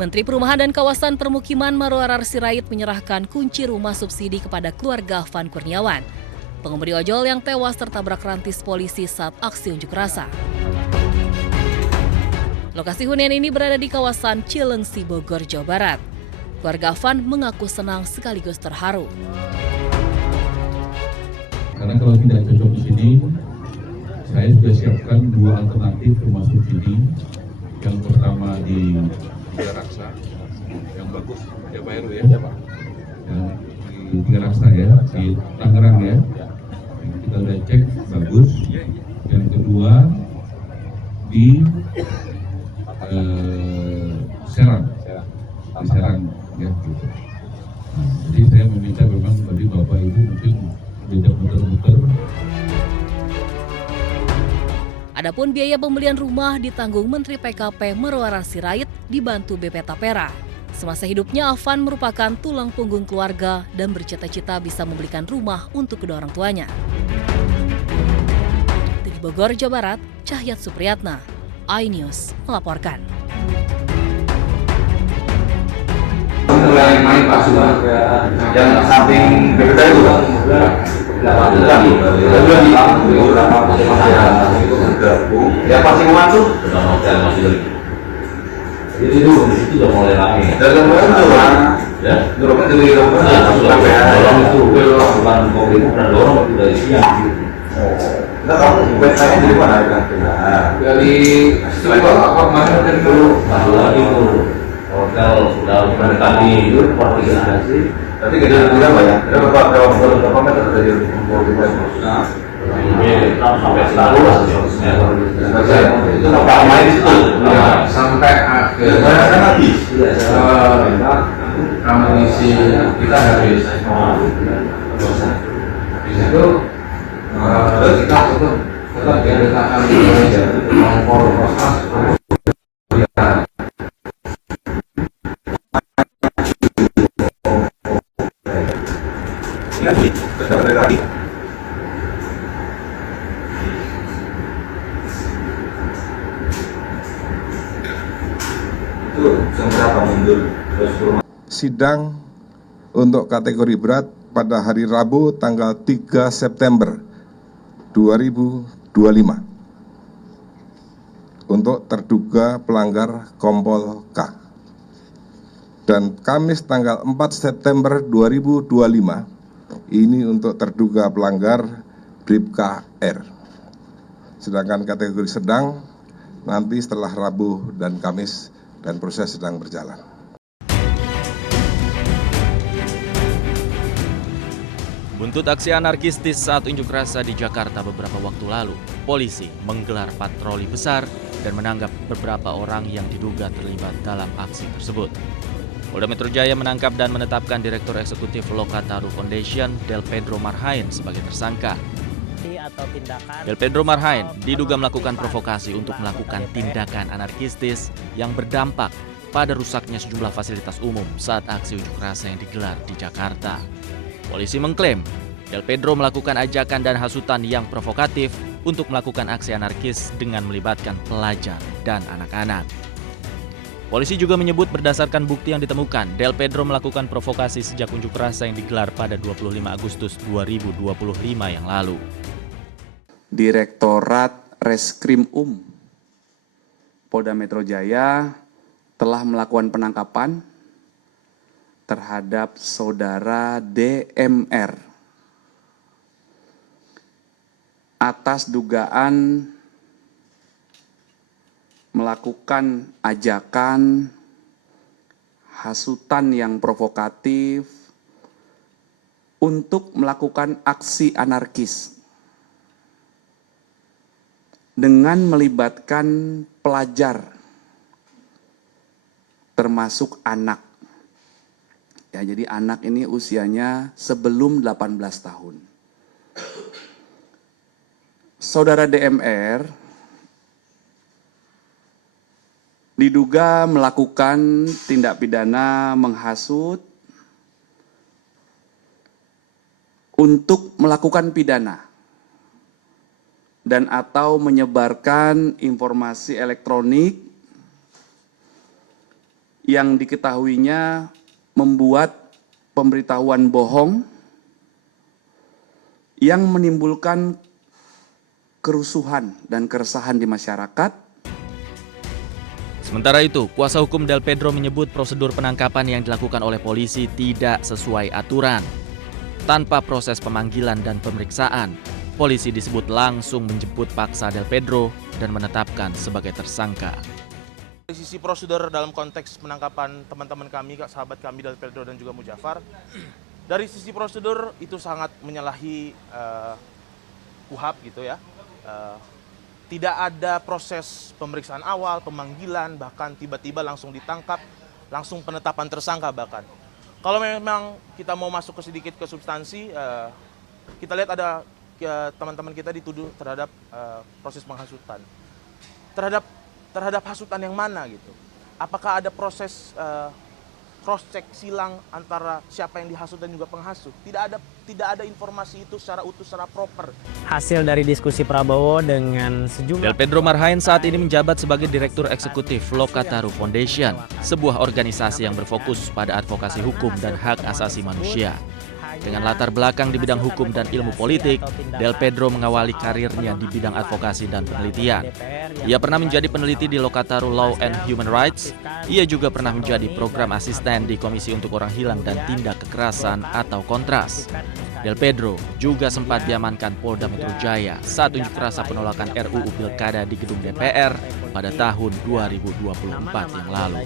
Menteri Perumahan dan Kawasan Permukiman Marwarar Sirait menyerahkan kunci rumah subsidi kepada keluarga Afan Kurniawan, pengemudi ojol yang tewas tertabrak rantis polisi saat aksi unjuk rasa. Lokasi hunian ini berada di kawasan Cilengsi, Bogor, Jawa Barat. Keluarga Afan mengaku senang sekaligus terharu. Karena kalau tidak cocok di sini, saya sudah siapkan dua alternatif rumah subsidi. Yang pertama di Tiga Raksa, yang bagus, ya Pak Heru ya, yang di Tiga Raksa ya, di Tangerang ya, yang kita udah cek bagus. Yang kedua di Serang, di Serang ya gitu. Nah, jadi saya meminta memang dari Bapak Ibu mungkin tidak muter-muter. Adapun biaya pembelian rumah ditanggung Menteri PKP Marwarar Sirait dibantu BP Tapera. Semasa hidupnya Afan merupakan tulang punggung keluarga dan bercita-cita bisa membelikan rumah untuk kedua orang tuanya. Dari Bogor, Jawa Barat, Cahyat Supriyatna, iNews melaporkan. Yang samping BPT itu kan ya pasti masuk. Jadi itu sudah mulai ramai. Dalam bulan ya, dorong dari itu bukan pemerintah dan dorong itu dari siang. Nah, kamu website dari mana kan? Dari apa kemarin dari dulu. Masuk lagi itu hotel sudah mendekati itu partisipasi. Tapi kita berapa ya? Berapa meter dari nah, ini sampai 100 itu pertama di situ sampai akhirnya kan habis amunisi kita habis di situ kita tetap diadakan kompor kosas. Sidang untuk kategori berat pada hari Rabu tanggal 3 September 2025 untuk terduga pelanggar Kompol K. Dan Kamis tanggal 4 September 2025 ini untuk terduga pelanggar Bribka R. Sedangkan kategori sedang nanti setelah Rabu dan Kamis dan proses sedang berjalan. Buntut aksi anarkistis saat unjuk rasa di Jakarta beberapa waktu lalu, polisi menggelar patroli besar dan menangkap beberapa orang yang diduga terlibat dalam aksi tersebut. Polda Metro Jaya menangkap dan menetapkan Direktur Eksekutif Lokataru Foundation, Del Pedro Marhain sebagai tersangka. Del Pedro Marhain diduga melakukan provokasi untuk melakukan tindakan anarkistis yang berdampak pada rusaknya sejumlah fasilitas umum saat aksi unjuk rasa yang digelar di Jakarta. Polisi mengklaim Del Pedro melakukan ajakan dan hasutan yang provokatif untuk melakukan aksi anarkis dengan melibatkan pelajar dan anak-anak. Polisi juga menyebut berdasarkan bukti yang ditemukan, Del Pedro melakukan provokasi sejak unjuk rasa yang digelar pada 25 Agustus 2025 yang lalu. Direktorat Reskrim Polda Metro Jaya telah melakukan penangkapan terhadap saudara DMR atas dugaan melakukan ajakan, hasutan yang provokatif untuk melakukan aksi anarkis dengan melibatkan pelajar, termasuk anak. Ya, jadi anak ini usianya sebelum 18 tahun. Saudara DMR diduga melakukan tindak pidana menghasut untuk melakukan pidana dan atau menyebarkan informasi elektronik yang diketahuinya membuat pemberitahuan bohong yang menimbulkan kerusuhan dan keresahan di masyarakat. Sementara itu, kuasa hukum Del Pedro menyebut prosedur penangkapan yang dilakukan oleh polisi tidak sesuai aturan. Tanpa proses pemanggilan dan pemeriksaan, polisi disebut langsung menjemput paksa Del Pedro dan menetapkan sebagai tersangka. Dari sisi prosedur dalam konteks penangkapan teman-teman kami, sahabat kami Del Pedro dan juga Mujafar, dari sisi prosedur itu sangat menyalahi KUHAP gitu ya. Tidak ada proses pemeriksaan awal, pemanggilan, bahkan tiba-tiba langsung ditangkap, langsung penetapan tersangka bahkan. Kalau memang kita mau masuk sedikit ke substansi, kita lihat ada teman-teman kita dituduh terhadap proses penghasutan. Terhadap hasutan yang mana gitu? Apakah ada proses cross check silang antara siapa yang dihasut dan juga penghasut? Tidak ada informasi itu secara utuh, secara proper. Hasil dari diskusi Prabowo dengan sejumlah... Del Pedro Marhain saat ini menjabat sebagai Direktur Eksekutif Lokataru Foundation, sebuah organisasi yang berfokus pada advokasi hukum dan hak asasi manusia. Dengan latar belakang di bidang hukum dan ilmu politik, Del Pedro mengawali karirnya di bidang advokasi dan penelitian. Ia pernah menjadi peneliti di Lokataru Law and Human Rights. Ia juga pernah menjadi program asisten di Komisi untuk Orang Hilang dan Tindak Kekerasan atau Kontras. Del Pedro juga sempat diamankan Polda Metro Jaya saat unjuk rasa penolakan RUU Pilkada di gedung DPR pada tahun 2024 yang lalu.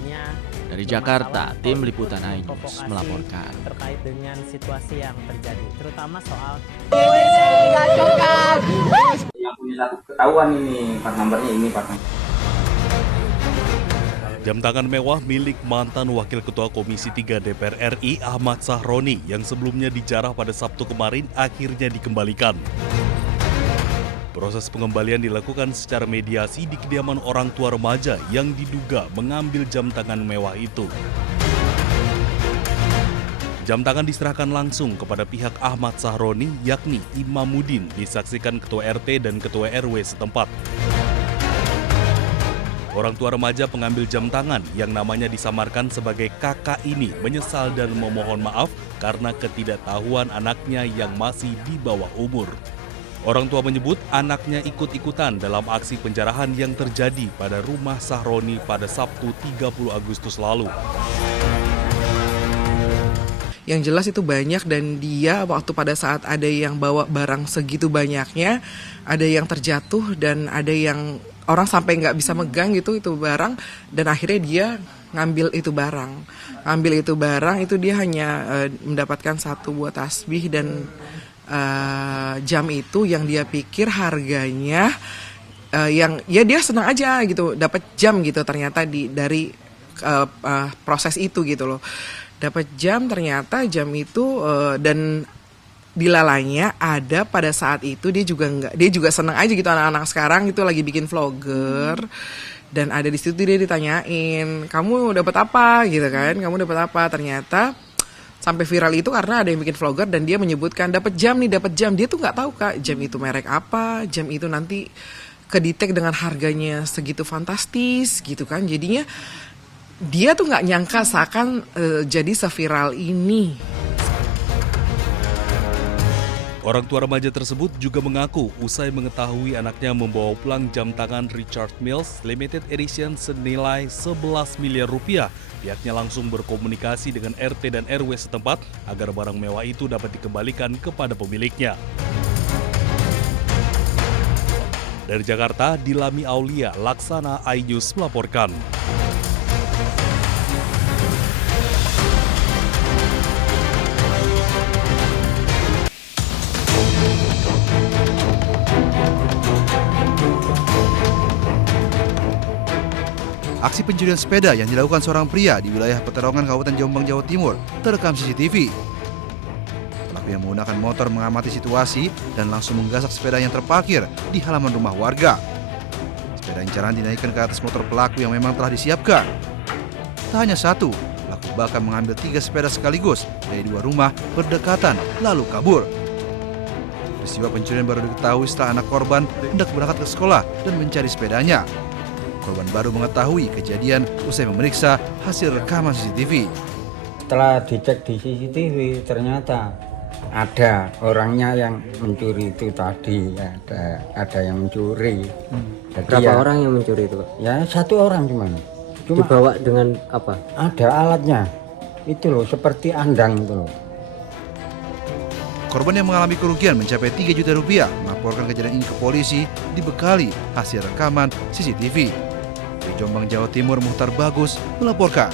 Dari Jakarta, tim Liputan iNews melaporkan. Terkait dengan situasi yang terjadi, terutama soal yang punya satu ketahuan ini, part numbernya ini, part number. Jam tangan mewah milik mantan Wakil Ketua Komisi 3 DPR RI Ahmad Sahroni yang sebelumnya dijarah pada Sabtu kemarin akhirnya dikembalikan. Proses pengembalian dilakukan secara mediasi di kediaman orang tua remaja yang diduga mengambil jam tangan mewah itu. Jam tangan diserahkan langsung kepada pihak Ahmad Sahroni, yakni Imamuddin, disaksikan Ketua RT dan Ketua RW setempat. Orang tua remaja pengambil jam tangan yang namanya disamarkan sebagai kakak ini menyesal dan memohon maaf karena ketidaktahuan anaknya yang masih di bawah umur. Orang tua menyebut anaknya ikut-ikutan dalam aksi penjarahan yang terjadi pada rumah Sahroni pada Sabtu 30 Agustus lalu. Yang jelas itu banyak dan dia waktu pada saat ada yang bawa barang segitu banyaknya, ada yang terjatuh dan ada yang orang sampai nggak bisa megang gitu itu barang dan akhirnya dia ngambil itu barang. Ngambil itu barang itu dia hanya mendapatkan satu buah tasbih dan jam itu yang dia pikir harganya yang ya dia senang aja gitu dapat jam gitu ternyata dari proses itu gitu loh, dapat jam ternyata jam itu dan dilalanya ada pada saat itu dia juga senang aja gitu, anak-anak sekarang itu lagi bikin vlogger dan ada di situ dia ditanyain kamu dapat apa gitu kan, kamu dapat apa, ternyata sampai viral itu karena ada yang bikin vlogger dan dia menyebutkan dapat jam. Dia tuh nggak tahu Kak, jam itu merek apa, jam itu nanti kedetek dengan harganya segitu fantastis gitu kan. Jadinya dia tuh nggak nyangka seakan jadi seviral ini. Orang tua remaja tersebut juga mengaku usai mengetahui anaknya membawa pulang jam tangan Richard Mills Limited Edition senilai 11 miliar rupiah, pihaknya langsung berkomunikasi dengan RT dan RW setempat agar barang mewah itu dapat dikembalikan kepada pemiliknya. Dari Jakarta, Dilami Aulia, Laksana iNews melaporkan. Aksi pencurian sepeda yang dilakukan seorang pria di wilayah Peterongan, Kabupaten Jombang, Jawa Timur terekam CCTV. Pelaku yang menggunakan motor mengamati situasi dan langsung menggasak sepeda yang terparkir di halaman rumah warga. Sepeda incaran dinaikkan ke atas motor pelaku yang memang telah disiapkan. Tak hanya satu, pelaku bahkan mengambil 3 sepeda sekaligus dari 2 rumah berdekatan lalu kabur. Peristiwa pencurian baru diketahui setelah anak korban hendak berangkat ke sekolah dan mencari sepedanya. Korban baru mengetahui kejadian usai memeriksa hasil rekaman CCTV. Setelah dicek di CCTV, ternyata ada orangnya yang mencuri itu tadi, ada yang mencuri. Jadi Berapa orang yang mencuri itu, Pak? Ya 1 orang cuma dibawa dengan apa? Ada alatnya, itu loh seperti andang itu loh. Korban yang mengalami kerugian mencapai 3 juta rupiah melaporkan kejadian ini ke polisi dibekali hasil rekaman CCTV. Di Jombang, Jawa Timur, Muhtar Bagus melaporkan.